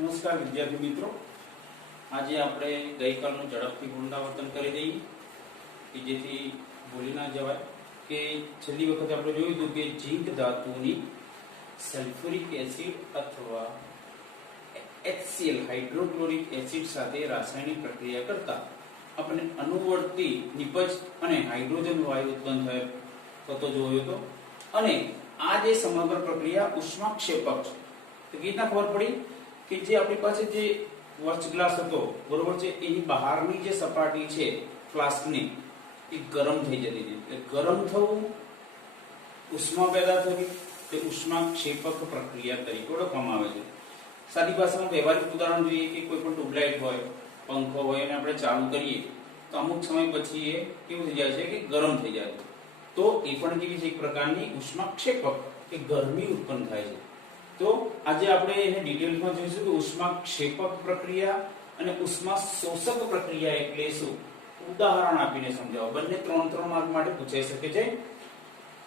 નમસ્કાર વિદ્યાર્થી મિત્રો, આજે આપણે ગઈકાલનું ઝડપથી પુનરાવર્તન કરી દઈએ કે જેથી ભૂલી ના જવાય. કે છેલ્લી વખતે આપણે જોયું હતું કે ઝીંક ધાતુની સલ્ફ્યુરિક એસિડ અથવા HCl હાઇડ્રોક્લોરિક એસિડ સાથે રાસાયણિક પ્રક્રિયા કરતા આપણે અનુવર્તી નિપજ અને હાઇડ્રોજન વાયુ ઉત્પન્ન થતો જોયો હતો. અને આ જે સમગ્ર પ્રક્રિયા ઉષ્માક્ષેપક છે. તો કેટલા ખબર પડી કે જે આપણી પાસે જે વોચ ગ્લાસ હતો બરોબર છે, એની બહારની જે સપાટી છે ફ્લાસ્કની એ ગરમ થઈ જતી હતી. એટલે ગરમ થવું, ઉષ્મા પેદા થવી તે ઉષ્માક્ષેપક પ્રક્રિયા તરીકે ઓળખવામાં આવે છે. સાદી ભાષામાં વ્યવહારિક ઉદાહરણ જોઈએ કે કોઈ પણ ટ્યુબલાઇટ હોય, પંખો હોય અને આપણે ચાલુ કરીએ તો અમુક સમય પછી એ કેવું થઈ જાય છે કે ગરમ થઈ જાય છે. તો એ પણ કેવી છે, એક પ્રકારની ઉષ્માક્ષેપક કે ગરમી ઉત્પન્ન થાય છે. તો આજે આપણે એને ડિટેલમાં જોઈશું કે ઉષ્માક્ષેપક પ્રક્રિયા અને ઉષ્મા શોષક પ્રક્રિયા એટલે શું, ઉદાહરણ આપીને સમજાવો. બંને 3-3 માર્ક માટે પૂછાઈ શકે છે.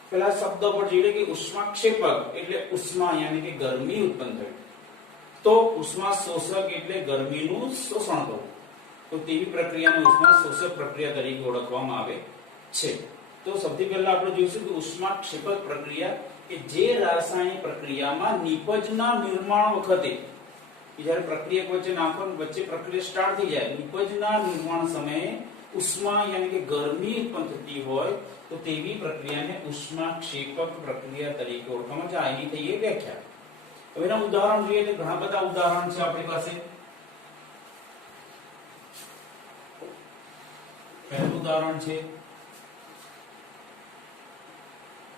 પહેલા શબ્દ પર જોઈએ કે ઉષ્માક્ષેપક એટલે ઉષ્મા યાની કે ગરમી ઉત્પન્ન થાય, તો ઉષ્મા શોષક એટલે ગરમીનું શોષણ કરવું. તો તેવી પ્રક્રિયાને ઉષ્મા શોષક પ્રક્રિયા તરીકે ઓળખવામાં આવે છે. તો સૌથી પહેલા આપણે જોઈશું કે ઉષ્માક્ષેપક પ્રક્રિયા કે જે રાસાયણિક પ્રક્રિયામાં નિપજના નિર્માણ વખતે જ્યારે પ્રક્રિયા વચ્ચે નાખો વચ્ચે પ્રક્રિયા સ્ટાર્ટ થઈ જાય, નિપજના નિર્માણ સમયે ઉષ્મા યાની કે ગરમી ઉત્પન્ન થતી હોય તો તેવી પ્રક્રિયાને ઉષ્માક્ષેપક પ્રક્રિયા તરીકે ઓળખવામાં આવે. આની થઈ એ વ્યાખ્યા. હવે એના ઉદાહરણ જોઈએ તો ઘણા બધા ઉદાહરણ છે આપણી પાસે. પહેલું ઉદાહરણ છે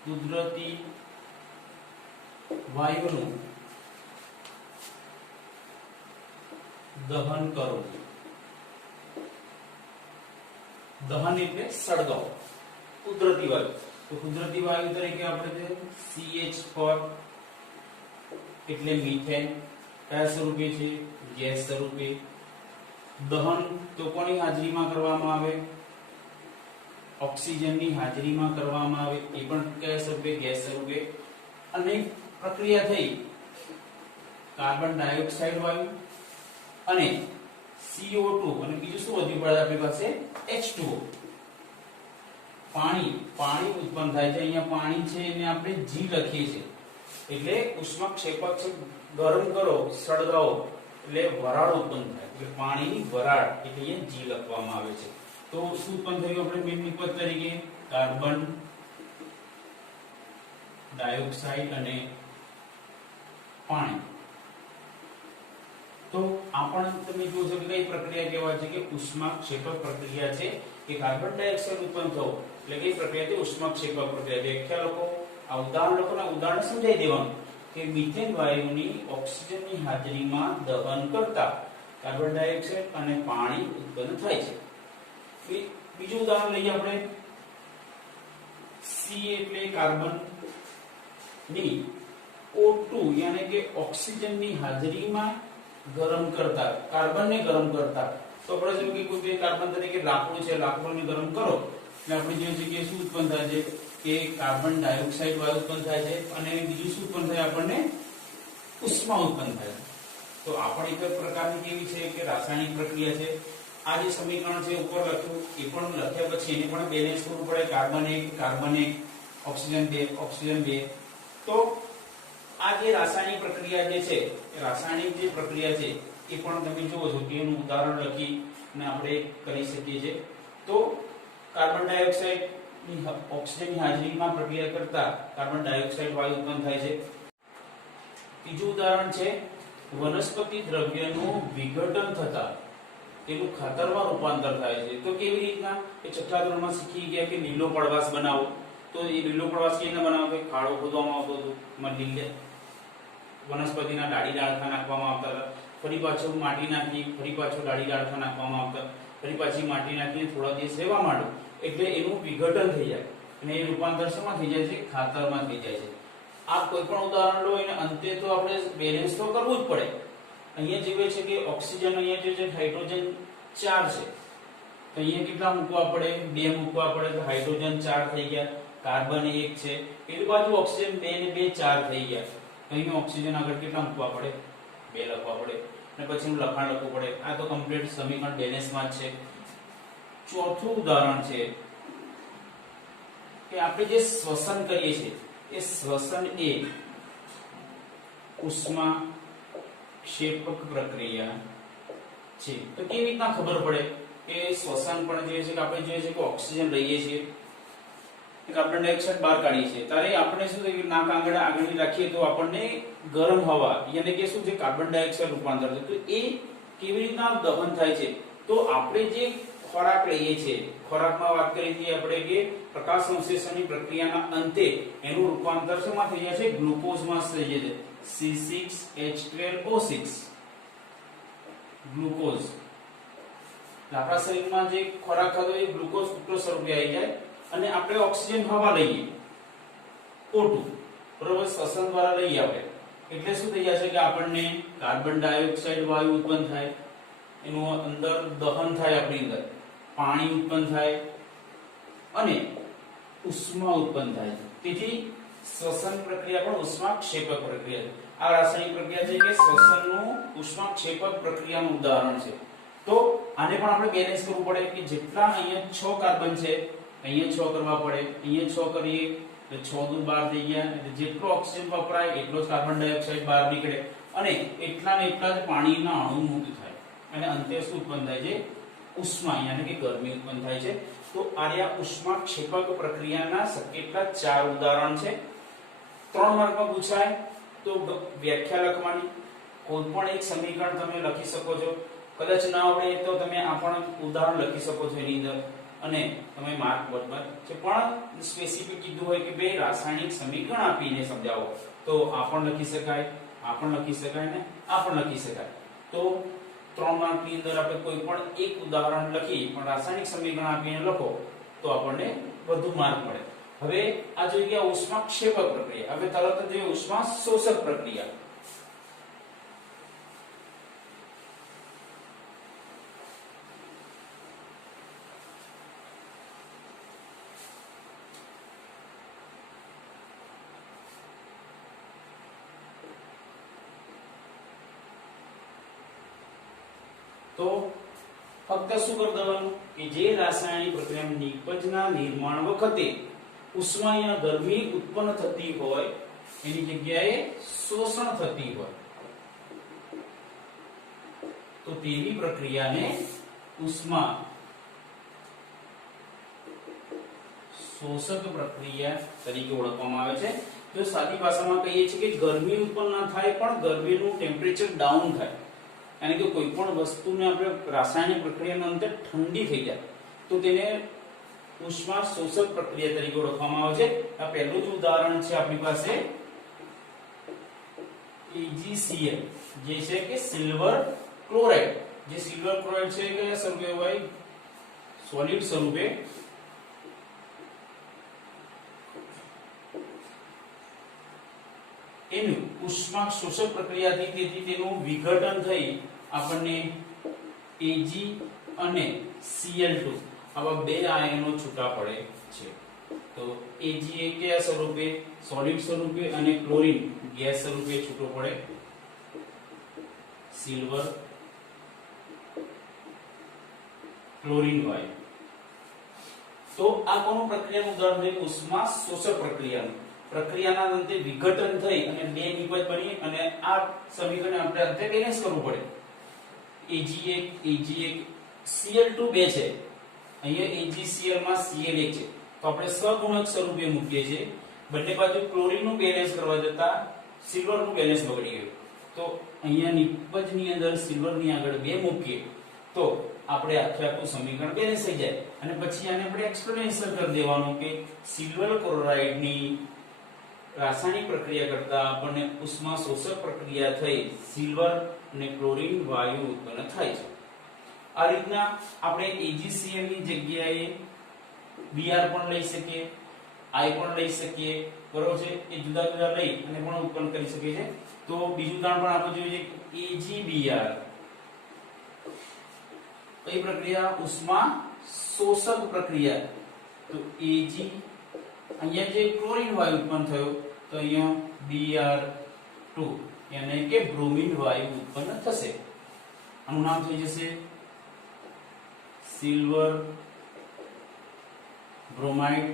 કુદરતી વાયુનું દહન કરવું. દહન એટલે સળગાવો. કુદરતી વાયુ, તો કુદરતી વાયુ તરીકે આપણે CH4 એટલે મીથેન કયા સ્વરૂપે છે, ગેસ સ્વરૂપે. દહન તો કોની હાજરીમાં કરવામાં આવે, ઓક્સિજનની હાજરીમાં કરવામાં આવે, એ પણ કયા સ્વરૂપે, ગેસ સ્વરૂપે. અને પ્રક્રિયા થઈ કાર્બન ડાયોક્સાઇડ વાયુ અને CO2 અને બીજું શું વધ્યું પડે આપણી પાસે, H2O પાણી ઉત્પન્ન થાય છે. અહીંયા પાણી છે એને આપણે G લખીએ છીએ એટલે ઉષ્માક્ષેપક છે. ગરમ કરો, સળગાવો એટલે વરાળ ઉત્પન્ન થાય, એટલે પાણીની વરાળ એટલે અહીંયા G લખવામાં આવે છે. તો શું ઉત્પન્ન થયું આપણે મેઇન નિપજ તરીકે, કાર્બન ડાયોક્સાઇડ અને પાણી. તો આ પણ તમે જોશો કે કઈ પ્રક્રિયા કહેવાય છે કે ઉષ્માક્ષેપક પ્રક્રિયા છે. કે કાર્બન ડાયોક્સાઇડ ઉત્પન્ન થવો એટલે કઈ પ્રક્રિયા છે, ઉષ્માક્ષેપક પ્રક્રિયા. વ્યાખ્યા લોકો આ ઉદાહરણ લોકોને ઉદાહરણ સમજાવી દેવાનું કે મિથેન વાયુની ઓક્સિજનની હાજરીમાં દહન કરતા કાર્બન ડાયોક્સાઇડ અને પાણી ઉત્પન્ન થાય છે. બીજું ઉદાહરણ લઈએ આપણે. C એટલે કાર્બન ની O2 યાની કે ઓક્સિજનની હાજરીમાં ગરમ કરતા, કાર્બનને ગરમ કરતા. તો આપણે જેમ કે કોઈ કાર્બન તરીકે લાકડું છે, લાકડુંને ગરમ કરો એટલે આપણે જોઈએ છે કે શું ઉત્પન્ન થાય છે કે કાર્બન ડાયોક્સાઇડ વાયુ ઉત્પન્ન થાય છે અને બીજું શું ઉત્પન્ન થાય, આપણને ઉષ્મા ઉત્પન્ન થાય. તો આ પણ એક પ્રકારની કેવી છે કે રાસાયણિક પ્રક્રિયા છે. આ જે સમીકરણ છે ઉપર લખ્યું એ પણ લખ્યા પછી એને પણ બેલેન્સ કરવું પડે. Carbon 1 oxygen 2 oxygen 2. તો આ જે રાસાયણિક પ્રક્રિયા જે છે, રાસાયણિક જે પ્રક્રિયા છે એ પણ તમે જોવો છો કે એનું ઉદાહરણ લખી અને આપણે કરી શકીએ છીએ. તો કાર્બન ડાયોક્સાઇડ ની ઓક્સિજનની હાજરીમાં પ્રક્રિયા કરતા કાર્બન ડાયોક્સાઇડ વાયુ ઉત્પન્ન થાય છે. ત્રીજું ઉદાહરણ છે વનસ્પતિ દ્રવ્યનું વિઘટન થતા તેનું ખાતરમાં રૂપાંતર થાય છે. તો કેવી રીતના, એ છઠ્ઠા ધોરણમાં શીખી ગયા કે લીલો કડવાશ બનાવો. તો એ લીલો કડવાશ કેવી રીતે બનાવતો, ખાડો ખોદવામાં આવતો હતો, વનસ્પતિના ડાળી ડાળખા નાખવામાં આવતા હતા, ફરી પાછું માટી નાખી, ફરી પાછું ડાળી ડાળખા નાખવામાં આવતા, ફરી પાછી માટી નાખીને થોડા દિવસ રહેવા માંડો એટલે એનું વિઘટન થઈ જાય અને એ રૂપાંતર શેમાં થઈ જાય છે, ખાતરમાં થઈ જાય છે. આ કોઈ પણ ઉદાહરણ લો એને અંતે તો આપણે બેલેન્સ તો કરવું જ પડે. અહીંયા જેવે છે કે ઓક્સિજન, અહીંયા જે છે હાઇડ્રોજન 4 છે તો અહીંયા કેટલા મૂકવા પડે, 2 મૂકવા પડે તો હાઇડ્રોજન 4 થઈ ગયા. કાર્બન 1 છે, પેલી બાજુ ઓક્સિજન 2 ને 2 4 થઈ ગયા. અહીં ઓક્સિજન આગળ કેટલા મૂકવા પડે, 2 લખવા પડે. અને પછીનું લખાણ લખવું પડે. આ તો કમ્પ્લીટ સમીકરણ બેલેન્સમાં જ છે. ચોથું ઉદાહરણ છે કે આપણે જે શ્વસન કરીએ છીએ એ શ્વસન એ ઉષ્મા ક્ષેપક પ્રક્રિયા છે. તો કેવી રીતના ખબર પડે કે શ્વસન પણ જે છે કે આપણે જોઈએ છે કે ઓક્સિજન લઈએ છીએ, કાર્બન ડાયોક્સાઇડ બહાર કાઢીએ છીએ, ત્યારે આપણે શું થાય કે નાક આગળ રાખીએ તો આપણને ગરમ હવા યાની કે શું છે કાર્બન ડાયોક્સાઇડ રૂપાંતર થાય. તો એ કેવી રીતના દહન થાય છે? તો આપણે જે ખોરાક લઈએ છીએ, ખોરાકમાં વાત કરી હતી આપણે કે પ્રકાશ સંશ્લેષણની પ્રક્રિયાના અંતે એનું રૂપાંતર શેમાં થઈ જાય છે? ગ્લુકોઝમાં થઈ જાય છે. C6H12O6 glucose. આપણા શરીરમાં જે ખોરાક ખાધો એ ગ્લુકોઝ ફ્રુક્ટોઝ સ્વરૂપે આવી જાય અને આપણે ઓક્સિજન હવા લઈએ O2 બરોબર, શ્વસન દ્વારા લઈએ આપણે, એટલે શું થઈ જશે કે આપણને કાર્બન ડાયોક્સાઇડ વાયુ ઉત્પન્ન થાય, એનું અંદર દહન થાય, આપણી અંદર પાણી ઉત્પન્ન થાય અને ઉષ્મા ઉત્પન્ન થાય. તેથી શ્વસન પ્રક્રિયા પણ ઉષ્માક્ષેપક પ્રક્રિયા છે. આ રાસાયણિક પ્રક્રિયા છે કે શ્વસનનું ઉષ્માક્ષેપક પ્રક્રિયાનું ઉદાહરણ છે. તો આને પણ આપણે બેલેન્સ કરવું પડે કે જેટલા અહીંયા 6 કાર્બન છે અહીંયા 6 કરવા પડે, અહીંયા 6 કરીએ એટલે 6 દૂર 12 થઈ ગયા, એટલે જેટલો ઓક્સિજન વપરાય એટલો જ કાર્બન ડાયોક્સાઇડ બહાર નીકળે અને એટલા ને એટલા જ પાણીના અણુ મુક્ત થાય અને અંતે શું ઉત્પન્ન થાય છે? ઉષ્મા યાની કે ગરમી ઉત્પન્ન થાય છે. તો આ ઉષ્માક્ષેપક પ્રક્રિયાના કેટલા 4 ઉદાહરણ છે. 3 માર્કમાં પૂછાય તો વ્યાખ્યા લખવાની, કોઈ પણ એક સમીકરણ તમે લખી શકો છો, કદાચ ના આવડે તો તમે આ પણ ઉદાહરણ લખી શકો છો એની અંદર અને તમે માર્ક બરાબર છે. પણ સ્પેસિફિક કીધું હોય કે બે રાસાયણિક સમીકરણ આપીને સમજાવો તો આ પણ લખી શકાય, આ પણ લખી શકાય ને આ પણ લખી શકાય. તો 3 માર્કની અંદર આપણે કોઈ પણ એક ઉદાહરણ લખી પણ રાસાયણિક સમીકરણ આપીને લખો તો આપણને વધુ માર્ક મળે. હવે આ જોઈ ગયા ઉષ્માક્ષેપક પ્રક્રિયા. હવે તરત જ જોઈએ ઉષ્મા શોષક પ્રક્રિયા. તો ફક્ત શું કરી દેવાનું કે જે રાસાયણિક પ્રક્રિયામાં નિપજના નિર્માણ વખતે ઉષ્મા યા ગરમી ઉત્પન્ન થતી હોય એની જગ્યાએ શોષણ થતી હોય તો તેવી પ્રક્રિયાને ઉષ્મા શોષક પ્રક્રિયા તરીકે ઓળખવામાં આવે છે. તો સાદી ભાષામાં કહીએ છીએ કે ગરમી ઉત્પન્ન ન થાય પણ ગરમીનું ટેમ્પરેચર ડાઉન થાય, यानी कि कोई पण वस्तुने આપણે રાસાયણિક પ્રક્રિયાના અંતે ઠંડી થઈ જાય તો તેને ઉષ્મા શોષક પ્રક્રિયા તરીકે ઓળખવામાં આવે છે. આ પહેલું જ ઉદાહરણ છે આપણી પાસે AgCl જે છે કે સિલ્વર ક્લોરાઇડ. જે સિલ્વર ક્લોરાઇડ છે કે સ્વરૂપે હોય સોલિડ સ્વરૂપે એનું ઉષ્મા શોષક પ્રક્રિયાથી તેથી તેનું વિઘટન થઈ આપણને Ag અને Cl2 આવા બે આયનો છૂટા પડે છે. તો Ag એ કયા સ્વરૂપે? સોલિડ સ્વરૂપે અને ક્લોરીન ગેસ સ્વરૂપે છૂટો પડે. સિલ્વર ક્લોરીન વાયુ. તો આ કોનું પ્રક્રિયાનું ઉદાહરણ છે? ઉષ્મા શોષક પ્રક્રિયાનું. પ્રક્રિયાના અંતે વિઘટન થઈ અને બે નિપજ બની અને આ સમીકરણ આપણે અંતે બેલેન્સ કરવું પડે. Ag1 Cl2 બે છે, અહીંયા AgCl માં Cl1 છે તો આપણે સહગુણક સ્વરૂપે મૂકીએ છીએ. બંને બાજુ ક્લોરીનનું બેલેન્સ કરવા જતા સિલ્વરનું બેલેન્સ બગડી ગયું તો અહીંયા નિપજની અંદર સિલ્વરની આગળ 2 મૂકીએ તો આપણે આખું સમીકરણ બેલેન્સ થઈ જાય અને પછી આને આપણે એક્સપ્લેનેશન કરી દેવાનું કે સિલ્વર ક્લોરાઇડની રાસાયણિક પ્રક્રિયા કરતા આપણને ઉષ્મા શોષક પ્રક્રિયા થઈ સિલ્વર અને ક્લોરીન વાયુ ઉત્પન્ન થાય છે. આ રીતના આપણે AgCl ની જગ્યાએ Br પણ લઈ શકીએ, I પણ લઈ શકીએ, બરોબર છે. એ જુદા જુદા લઈ અને પણ ઉત્પન્ન કરી શકીએ છે. તો બીજું ઉદાહરણ પણ આપણે જોઈએ AgBr. કઈ પ્રક્રિયા? ઉષ્મા શોષક પ્રક્રિયા. તો Ag અહીંયા જે ક્લોરીન વાયુ ઉત્પન્ન થયો તો અહીંયા Br2 यानी કે બ્રોમિન વાયુ ઉત્પન્ન થશે. આનું નામ થઈ જશે સિલ્વર બ્રોમાઇડ,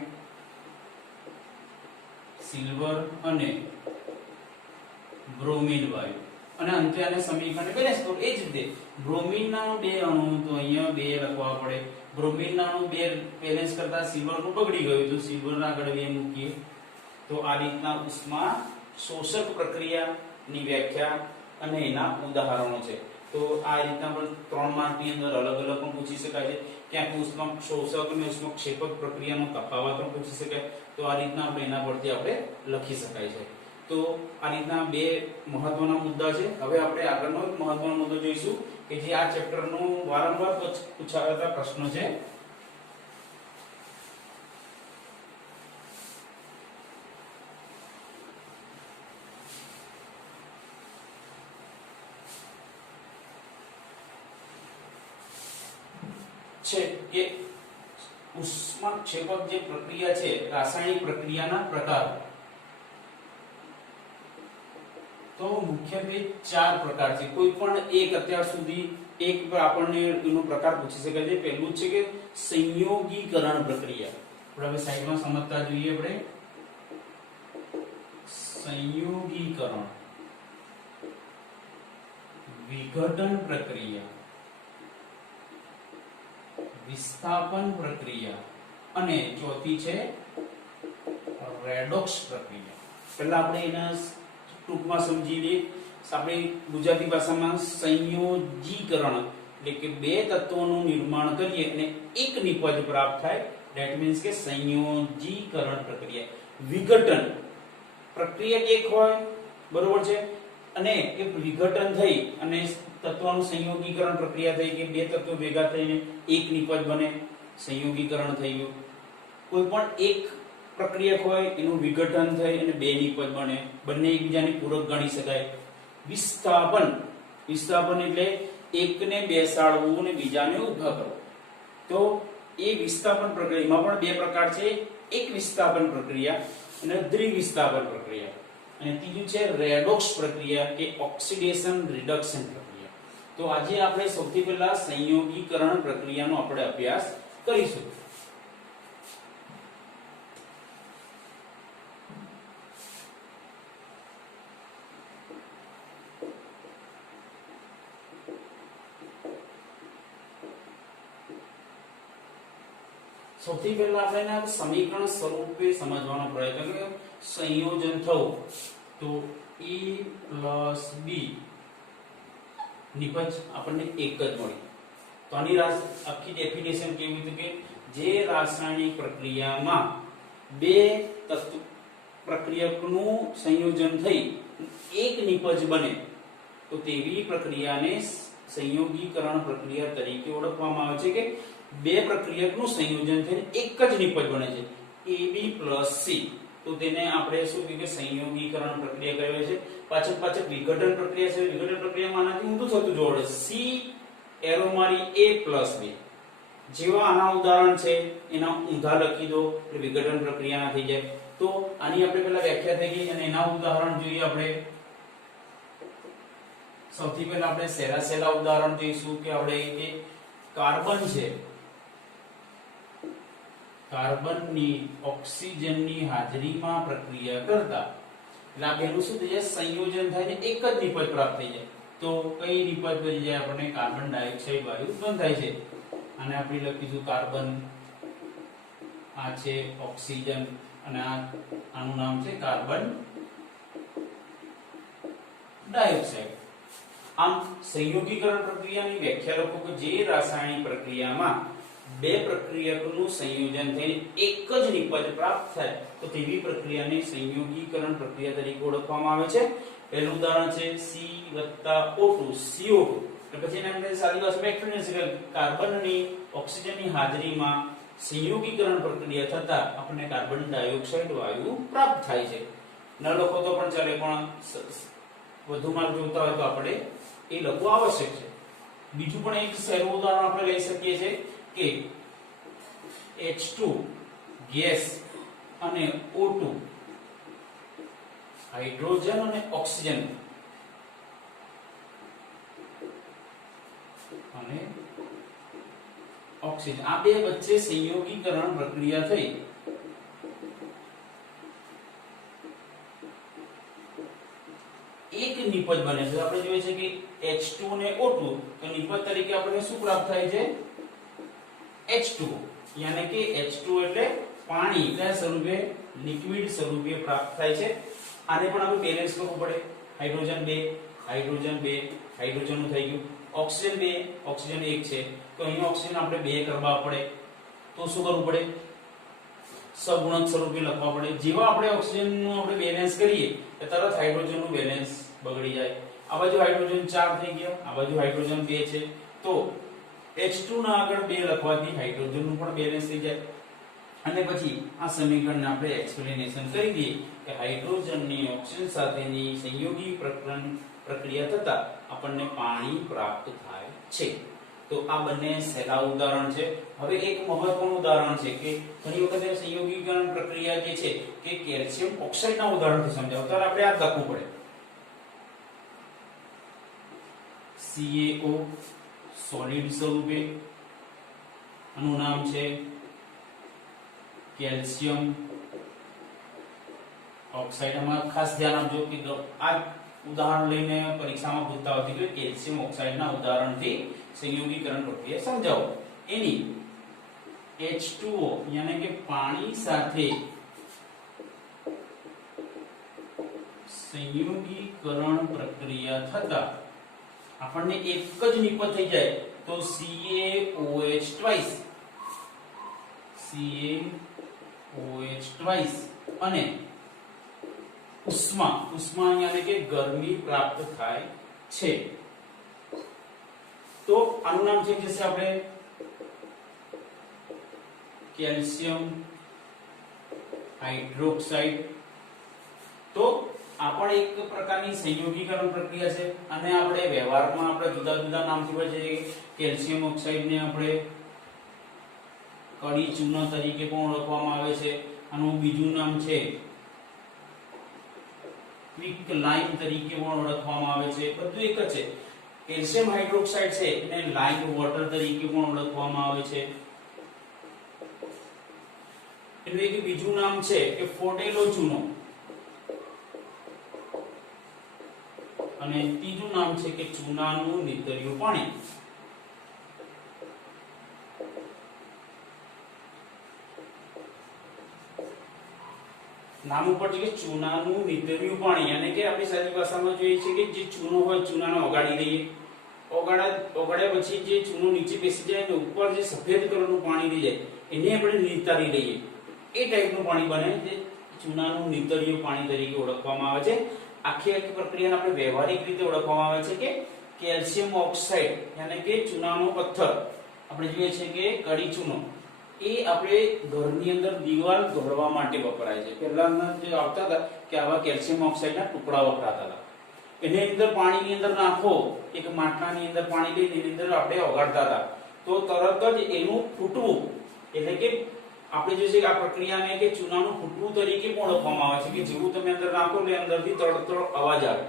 સિલ્વર અને બ્રોમિન વાયુ, અને અંતે આને સમીકરણ બેલેન્સ કરો. એ જ રીતે બ્રોમિન ના બે અણુ તો અહીંયા બે લખવા પડે. બ્રોમિન ના અણુ બે બેલેન્સ કરતા સિલ્વર નું બગડી ગયું તો સિલ્વર ના આગળ બે મૂકીએ. તો આ રીતના ઉષ્મા શોષક પ્રક્રિયાની વ્યાખ્યા અને એના ઉદાહરણો છે. તો આ રીતના પણ 3 માર્કની અંદર અલગ અલગ પણ પૂછી શકાય છે. ક્યાંક ઉષ્મા શોષક અને ઉષ્મા ક્ષેપક પ્રક્રિયાનો તફાવત પણ પૂછી શકાય. તો આ રીતના આપણે એના પરથી આપણે લખી શકાય છે. તો આ રીતના બે મહત્વના મુદ્દા છે. હવે આપણે આગળનો એક મહત્વનો મુદ્દો જોઈશું કે જે આ ચેપ્ટરનો વારંવાર પૂછાતા પ્રશ્ન છે. છે કે ઉષ્માક્ષેપક જે પ્રક્રિયા છે રાસાયણિક પ્રક્રિયાના પ્રકાર. તો મુખ્યત્વે 4 પ્રકાર છે. કોઈ પણ એક અત્યાર સુધી એક પર આપણને એનો પ્રકાર પૂછી શકાય છે. પહેલું છે કે સંયોગીકરણ પ્રક્રિયા. આપણે હવે સાઈડમાં સમજતા જોઈએ. આપણે સંયોગીકરણ, વિઘટન પ્રક્રિયા, વિસ્થાપન પ્રક્રિયા અને ચોથી છે રેડોક્સ પ્રક્રિયા. પહેલા આપણે એના ટૂંકમાં સમજી લઈએ. આપણે ગુજરાતી ભાષામાં સંયોજીકરણ એટલે કે બે તત્વોનું નિર્માણ કરીએ અને એક નિપજ પ્રાપ્ત થાય, ધેટ મીન્સ કે સંયોજીકરણ પ્રક્રિયા. વિઘટન પ્રક્રિયા એક હોય, બરોબર છે, અને એ વિઘટન થઈ અને તત્વનું સંયોગીકરણ પ્રક્રિયા થઈ કે બે તત્વો ભેગા થઈને એક નિપજ બને, સંયોગીકરણ થઈ ગયું. કોઈ પણ એક પ્રક્રિયા હોય એનું વિઘટન થઈ અને બે નિપજ બને, બંને એકબીજાની પૂરક ગણી શકાય. વિસ્થાપન, વિસ્થાપન એટલે એકને બેસાડવું અને બીજાને ઊભા કરવું. તો એ વિસ્થાપન પ્રક્રિયામાં પણ બે પ્રકાર છે. એક વિસ્થાપન પ્રક્રિયા અને દ્વિવિસ્થાપન પ્રક્રિયા, અને ત્રીજું છે રેડોક્સ પ્રક્રિયા કે ઓક્સિડેશન રિડક્શન પ્રક્રિયા. તો આજે આપણે સૌથી પહેલા સંયોગીકરણ પ્રક્રિયાનો આપણે અભ્યાસ કરીશું. સૌથી પહેલા આપણે સમીકરણ સ્વરૂપે સમજવાનો પ્રયત્ન કરીએ. સંયોજન થવું તો E + B નિપજ આપણને એક જ મળી. તો આની આખી ડેફિનેશન કેવી હતી કે જે રાસાયણિક પ્રક્રિયામાં બે તત્વ પ્રક્રિયકનું સંયોજન થઈ એક નિપજ બને તો તેવી પ્રક્રિયાને સંયોગીકરણ પ્રક્રિયા તરીકે ઓળખવામાં આવે છે. કે બે પ્રક્રિયકનું સંયોજન થઈને એક જ નિપજ બને છે, AB + C. તો તેને આપણે શું કહીએ કે સંયોગીકરણ પ્રક્રિયા કહેવાય છે. પાછળ વિઘટન પ્રક્રિયા છે. વિઘટન પ્રક્રિયામાં આનાથી ઊંધું થતું જોડે, C એરો મારી A + B. જેવા આના ઉદાહરણ છે એના ઊંધા લખી દો એટલે વિઘટન પ્રક્રિયા થઈ જાય. તો આની આપણે પહેલા વ્યાખ્યા થઈ ગઈ અને એના ઉદાહરણ જોઈએ. આપણે સૌથી પહેલા આપણે સહેલા ઉદાહરણ જોઈશું કે આપણે કે કાર્બન છે, કાર્બનની ઓક્સિજનની હાજરીમાં પ્રક્રિયા કરતા એટલે આ પહેલું શું થઈ જાય, સંયોજન થાય ને એક જ નિપજ પ્રાપ્ત થઈ જાય. તો કઈ નિપજ બની જાય, આપણને કાર્બન ડાયોક્સાઇડ વાયુ ઉત્પન્ન થાય છે. અને આપણે લખીશું કાર્બન, આ છે ઓક્સિજન અને આનું નામ છે કાર્બન ડાયોક્સાઇડ. આમ સંયોગીકરણ પ્રક્રિયાની વ્યાખ્યા લખો કે જે રાસાયણિક પ્રક્રિયામાં બે પ્રક્રિયકનું સંયોજન થઈને એક જ નિપજ પ્રાપ્ત થાય તો તેવી પ્રક્રિયાને સંયોગીકરણ પ્રક્રિયા તરીકે ઓળખવામાં આવે છે. પહેલું ઉદાહરણ છે C+O2 CO2. પછી એના અંદર સાદી ભાષામાં એક્સપ્લેનેશન છે કે કાર્બનની ઓક્સિજનની હાજરીમાં સંયોગીકરણ પ્રક્રિયા થતા આપણને કાર્બન ડાયોક્સાઇડ વાયુ પ્રાપ્ત થાય છે. ન લખો તો પણ ચાલે, પણ વધુ માર્ક જોતા હોય તો આપણે એ લખવું આવશ્યક છે. બીજું પણ એક સહેલું ઉદાહરણ આપણે લઈ શકીએ છીએ કે H2 ગેસ અને O2 હાઇડ્રોજન અને ઓક્સિજન અને ઓક્સિજન આ બે વચ્ચે સંયોગીકરણ પ્રક્રિયા થઈ એક નિપજ બને છે. આપણે જોઈએ છે કે H2 અને O2 તો નિપજ તરીકે આપણને શું પ્રાપ્ત થાય છે? H2O યાની કે H2 એટલે પાણી કયા સ્વરૂપે? લિક્વિડ સ્વરૂપે પ્રાપ્ત થાય છે. આને પણ આપણે બેલેન્સ કરવું પડે. હાઇડ્રોજન 2 હાઇડ્રોજન 2 હાઇડ્રોજન નું થઈ ગયું. ઓક્સિજન 2 ઓક્સિજન 1 છે તો અહીં ઓક્સિજન આપણે 2 કરવા પડે તો શું કરવું પડે? સગુણક સ્વરૂપે લખવા પડે. જેવા આપણે ઓક્સિજન નું આપણે બેલેન્સ કરીએ તો તરત હાઇડ્રોજન નું બેલેન્સ બગડી જાય. આ બાજુ હાઇડ્રોજન 4 થઈ ગયા, આ બાજુ હાઇડ્રોજન 2 છે તો H2 ના આગળ 2 લખવાથી હાઇડ્રોજન નું પણ બેલેન્સ થઈ જાય. અને પછી આ સમીકરણને આપણે એક્સપ્લેનેશન કરી દઈએ કે હાઇડ્રોજનની ઓક્સિજન સાથેની સંયોગી પ્રક્રિયા થતા આપણને પાણી પ્રાપ્ત થાય છે. તો આ બંને સહેલા ઉદાહરણ છે. હવે એક મહત્વનું ઉદાહરણ છે કે ઘણી વખત સંયોગીકરણ પ્રક્રિયા જે છે કે કેલ્શિયમ ઓક્સાઇડના ઉદાહરણથી સમજાવો તો આપણે આ લખવું પડે. CaO સોલિડ સ્વરૂપે આનું નામ છે કેલ્શિયમ ઓક્સાઇડ. આમાં ખાસ ધ્યાન આપજો કે આ ઉદાહરણ લઈને પરીક્ષામાં પૂછતા હોય કે કેલ્શિયમ ઓક્સાઇડના ઉદાહરણથી સંયોગીકરણ પ્રક્રિયા સમજાવો. એની H2O યાની કે પાણી સાથે સંયોગીકરણ પ્રક્રિયા થતા આપણને એક જ નિપજ થઈ જાય તો CaOH twice અને ઉષ્મા યાની કે ગરમી પ્રાપ્ત થાય છે. તો આનું નામ છે જશે આપણે કેલ્શિયમ હાઇડ્રોક્સાઇડ. તો આ પણ એક પ્રકારની સંયોગીકરણ પ્રક્રિયા છે અને આપણે વ્યવહારમાં આપણે જુદા જુદા નામથી ઓળખીએ છીએ. કેલ્શિયમ ઓક્સાઇડ ને આપણે કડી ચૂર્ણ તરીકે પણ ઓળખવામાં આવે છે. આનું બીજું નામ છે ક્વિક લાઇમ તરીકે પણ ઓળખવામાં આવે છે. બધું એક જ છે. કેલ્શિયમ હાઇડ્રોક્સાઇડ છે એને લાઇમ વોટર તરીકે પણ ઓળખવામાં આવે છે. એનું એક બીજું નામ છે કે ફોટેલો ચૂનો અને ત્રીજું નામ છે કે ચૂનાનું નીતર્યું પાણી. નામ ઉપર છે કે ચૂનાનું નીતર્યું પાણી યાની કે આપણી સાદી ભાષામાં જોઈએ છે કે જે ચૂનો હોય ચૂનાને ઓગાળી દઈએ. ઓગાળ્યા પછી જે ચૂનો નીચે બેસી જાય અને ઉપર જે સફેદ કલરનું પાણી રહી જાય એને આપણે નીતારી લઈએ. એ ટાઈપનું પાણી બને જે ચૂનાનું નીતર્યું પાણી તરીકે ઓળખવામાં આવે છે. આખી પ્રક્રિયાને આપણે વ્યવહારિક રીતે ઓળખવામાં આવે છે કે કેલ્શિયમ ઓક્સાઇડ યાની કે ચૂનાનો પથ્થર આપણે જોઈએ છે કે કડી ચૂનો એ આપણે ઘરની અંદર દીવાલ ઘડવા માટે વપરાય છે. પહેલાના જે આવતા હતા કે આવા કેલ્શિયમ ઓક્સાઇડના ટુકડા વપરાતા હતા. એની અંદર પાણીની અંદર નાખો એક માટલાની અંદર પાણી લઈને એની અંદર આપણે ઓગાળતા હતા તો તરત જ એનું ફૂટવું એટલે કે આપણે જે છે આ પ્રક્રિયાને કે ચૂનાનું ફૂટવું તરીકે પણ ઓળખવામાં આવે છે કે જેવું તમે અંદર નાખો એટલે અંદરથી તડતડ અવાજ આવે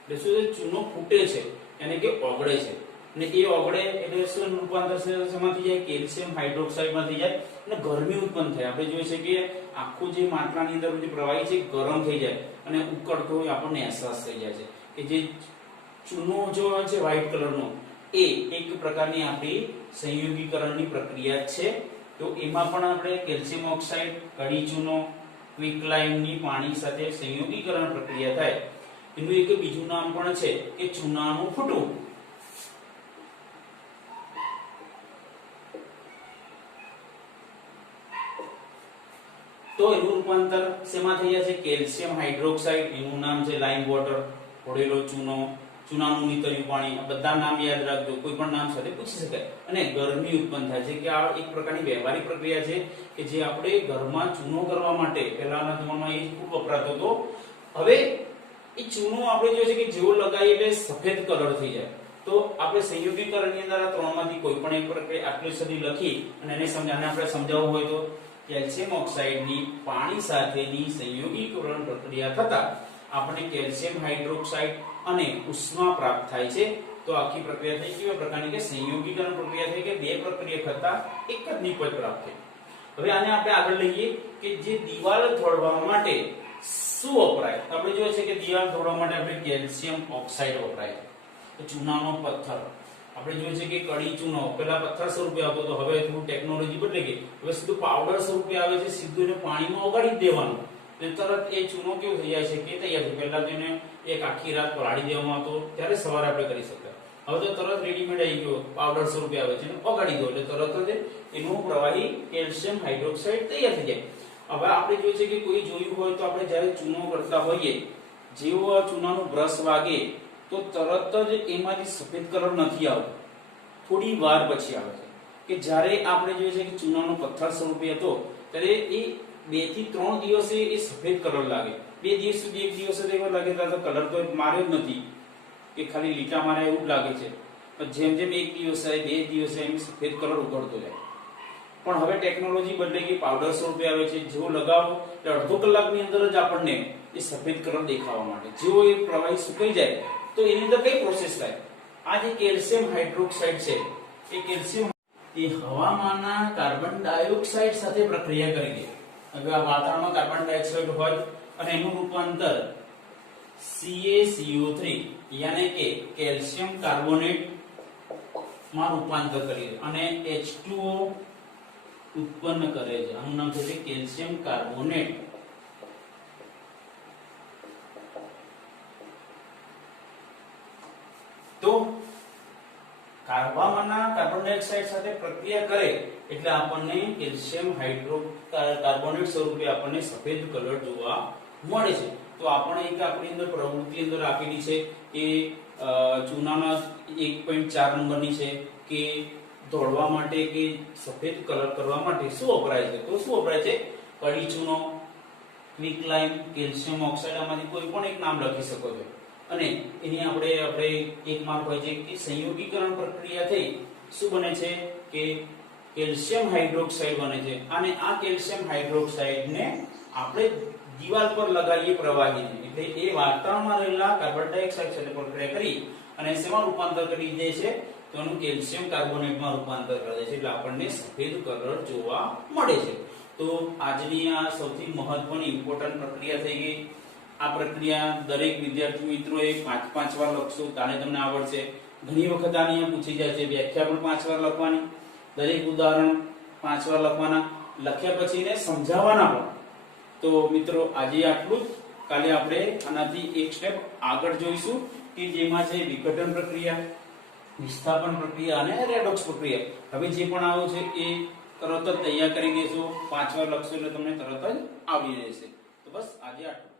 એટલે શું છે ચૂનો ફૂટે છે એટલે કે ઓગળે છે. અને એ ઓગળે એટલે શું રૂપાંતર શેમાંથી જાય? કેલ્શિયમ હાઇડ્રોક્સાઇડ માંથી જાય અને ગરમી ઉત્પન્ન થાય. આપણે જોઈએ છે કે આખું જે માટલાની અંદર જે પ્રવાહી છે ગરમ થઈ જાય અને ઉકળતો હોય આપણને અહેસાસ થઈ જાય છે કે જે ચૂનો જો છે વ્હાઇટ કલરનો એ એક પ્રકારની આપણી સંયોગીકરણની પ્રક્રિયા છે. તો એમાં પણ આપણે કેલ્શિયમ ઓક્સાઇડ કડી ચૂનો ક્વિકલાઇમની પાણી સાથે સંયોગીકરણ પ્રક્રિયા થાય એનું એક બીજું નામ પણ છે કે ચૂનાનું ફૂટવું. તો એનું રૂપાંતર શેમાં થઈ જાય છે? કેલ્શિયમ હાઇડ્રોક્સાઇડ એનું નામ છે લાઇમ વોટર, ફોડેલો ચૂનો, ચૂનાનું નીતર્યું પાણી. આ બધા નામ યાદ રાખજો, કોઈ પણ નામ સાથે પૂછી શકાય. અને ગરમી ઉત્પન્ન થાય છે કે આ એક પ્રકારની વ્યવહારિક પ્રક્રિયા છે કે જે આપણે ઘરમાં ચૂનો કરવા માટે પહેલાના જમાનામાં એ ખૂબ વપરાતો હતો. હવે એ ચૂનો આપણે જોઈએ છે કે જેવો લગાવીએ એટલે સફેદ કલર થઈ જાય. તો આપણે સંયોગીકરણની અંદર આ ત્રણમાંથી કોઈ પણ એક પ્રક્રિયા આટલી સુધી લખી અને એને આપણે સમજાવવું હોય તો કેલ્શિયમ ઓક્સાઇડની પાણી સાથેની સંયોગીકરણ પ્રક્રિયા થતા આપણે કેલ્શિયમ હાઇડ્રોક્સાઇડ અને ઉષ્મા પ્રાપ્ત થાય છે તો આખી પ્રક્રિયા થઈ કેવા પ્રકારની કે સંયોગીકરણ પ્રક્રિયા થઈ કે બે પ્રક્રિયા થતા એક જ નિપજ પ્રાપ્ત થઈ. હવે આને આપણે આગળ લઈએ કે જે દિવાલ તોડવા માટે શું વપરાય? આપણે જોઈએ છે કે દિવાલ તોડવા માટે આપણે કેલ્શિયમ ઓક્સાઇડ વપરાય છે, ચૂનાનો પથ્થર. આપણે જોઈએ છે કે કડી ચૂનો પેલા પથ્થર સ્વરૂપે આવતો તો હવે થોડું ટેકનોલોજી બદલાઈ ગઈ, હવે સીધું પાવડર સ્વરૂપે આવે છે, સીધું એને પાણીમાં ઓગાળી દેવાનું, તરત એ ચૂનો કેવો થઈ જાય છે કે તૈયાર થઈ. પહેલા તેને એક આખી રાત પલાળી દેવામાં આવતો, ત્યારે સવારે આપણે કરી શકતા. હવે તો તરત રેડીમેડ આવી ગયો, પાવડર સ્વરૂપે આવે છે, ઓગાળી દો એટલે તરત જ એનું પ્રવાહી કેલ્શિયમ હાઇડ્રોક્સાઇડ તૈયાર થઈ જાય. હવે આપણે જોઈએ છે કે કોઈ જોયું હોય તો આપણે જ્યારે ચૂનો કરતા હોઈએ, જેવો ચૂનાનું બ્રશ વાગે તો તરત જ એમાંથી સફેદ કલર નથી આવતો, થોડી વાર પછી આવે છે. કે જ્યારે આપણે જોઈએ છે કે ચૂનાનો પથ્થર સ્વરૂપે હતો ત્યારે એ 2 થી 3 દિવસે એ સફેદ કલર લાગે. 2 દિવસ સુધી, 1 દિવસ સુધી એવો લાગે તો કલર તો માર્યો જ નથી, કે ખાલી લીટા માર્યા એવું લાગે છે. પણ જેમ જેમ 1 દિવસ થાય, 2 દિવસ એમ સફેદ કલર ઉઘડતો જાય. પણ હવે ટેકનોલોજી બદલાઈ ગઈ, પાવડર સ્વરૂપે આવે છે, જેવો લગાવો એટલે અડધો કલાકની અંદર જ આપણને એ સફેદ કલર દેખાવા માટે. જેવો એ પ્રવાહી સુકાઈ જાય તો એની અંદર કઈ પ્રોસેસ થાય? આ જે કેલ્શિયમ હાઇડ્રોક્સાઇડ છે, એ કેલ્શિયમ એ હવામાંના કાર્બન ડાયોક્સાઇડ સાથે પ્રક્રિયા કરી દે. હવે આ વાતાવરણમાં કાર્બન ડાયોક્સાઇડ હોય અને એનું રૂપાંતર CaCO3 યાને કે કેલ્શિયમ કાર્બોનેટ માં રૂપાંતર કરી દે અને H2O ઉત્પન્ન કરે છે. આનું નામ છે કેલ્શિયમ કાર્બોનેટ. તો હવામાંના કાર્બન ડાયોક્સાઇડ સાથે પ્રક્રિયા કરે એટલે આપણને કેલ્શિયમ હાઇડ્રોકાર્બોનેટ સ્વરૂપે આપણને સફેદ કલર જોવા મળે છે. તો આપણે એક આપણી અંદર પ્રવૃત્તિ અંદર આપેલી છે કે ચૂનાના 1.4 નંબરની છે કે દોડવા માટે કે સફેદ કલર કરવા માટે શું વપરાય છે? તો શું વપરાય છે? કડી ચૂનો, ક્વિકલાઇમ, કેલ્શિયમ ઓક્સાઇડ, આમાંથી કોઈ પણ એક નામ લખી શકો છો. અને એની આપણે એક માર્ક હોય છે કે સંયોગીકરણ પ્રક્રિયા થઈ શું બને છે કે કેલ્શિયમ હાઇડ્રોક્સાઇડ બને છે. અને આ કેલ્શિયમ હાઇડ્રોક્સાઇડને આપણે દિવાલ પર લગાડીએ પ્રવાહીને, એટલે એ વાતાવરણમાં રહેલા કાર્બન ડાયોક્સાઇડ સાથે પ્રક્રિયા કરી અને શેમાં રૂપાંતર કરી દે છે? તો એનું કેલ્શિયમ કાર્બોનેટમાં રૂપાંતર કરે છે, એટલે આપણને સફેદ કલર જોવા મળે છે. તો આજની આ સૌથી મહત્વની ઇમ્પોર્ટન્ટ પ્રક્રિયા થઈ ગઈ. આ પ્રક્રિયા દરેક વિદ્યાર્થી મિત્રોએ 5 વાર લખશો તારે તમને આવડશે. ઘણી વખત આ અહીંયા પૂછી જાય છે, વ્યાખ્યા પણ 5 વાર લખવાની, દરેક ઉદાહરણ 5 વાર લખવાના, લખ્યા પછી એને સમજાવવાના પણ. તો મિત્રો આજે આટલું જ. કાલે આપણે આનાથી એક સ્ટેપ આગળ જોઈશું કે જેમાં છે વિઘટન પ્રક્રિયા, વિસ્થાપન પ્રક્રિયા અને રેડોક્સ પ્રક્રિયા. હવે જે પણ આવો છે એ તરત જ તૈયાર કરી દેશો, 5 વાર લખશો એટલે તમને તરત જ આવડી જશે. તો બસ આજે આટલું.